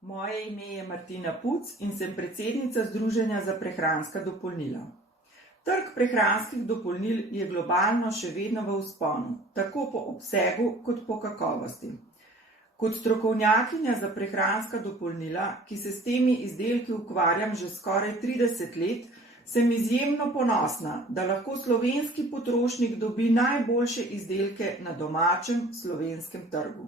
Moje ime je Martina Puc in sem predsednica Združenja za prehranska dopolnila. Trg prehranskih dopolnil je globalno še vedno v vzponu, tako po obsegu kot po kakovosti. Kot strokovnjakinja za prehranska dopolnila, ki se s temi izdelki ukvarjam že skoraj 30 let, sem izjemno ponosna, da lahko slovenski potrošnik dobi najboljše izdelke na domačem slovenskem trgu.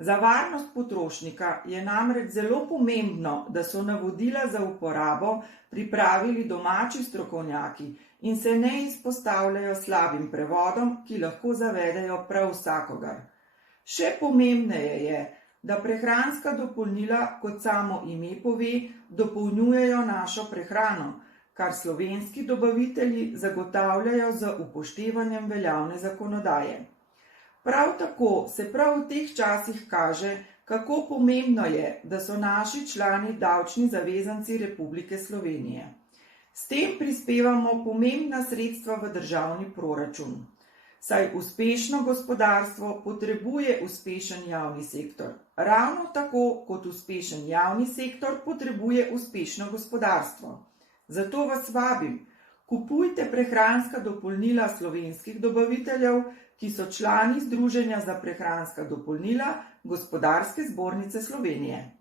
Za varnost potrošnika je namreč zelo pomembno, da so navodila za uporabo pripravili domači strokovnjaki in se ne izpostavljajo slabim prevodom, ki lahko zavedejo prav vsakogar. Še pomembneje je, da prehranska dopolnila, kot samo ime pove, dopolnjujejo našo prehrano, kar slovenski dobavitelji zagotavljajo z upoštevanjem veljavne zakonodaje. Prav tako se prav v teh časih kaže, kako pomembno je, da so naši člani davčni zavezanci Republike Slovenije. S tem prispevamo pomembna sredstva v državni proračun, saj uspešno gospodarstvo potrebuje uspešen javni sektor, ravno tako kot uspešen javni sektor potrebuje uspešno gospodarstvo. Zato vas vabim, kupujte prehranska dopolnila slovenskih dobaviteljev, ki so člani Združenja za prehranska dopolnila Gospodarske zbornice Slovenije.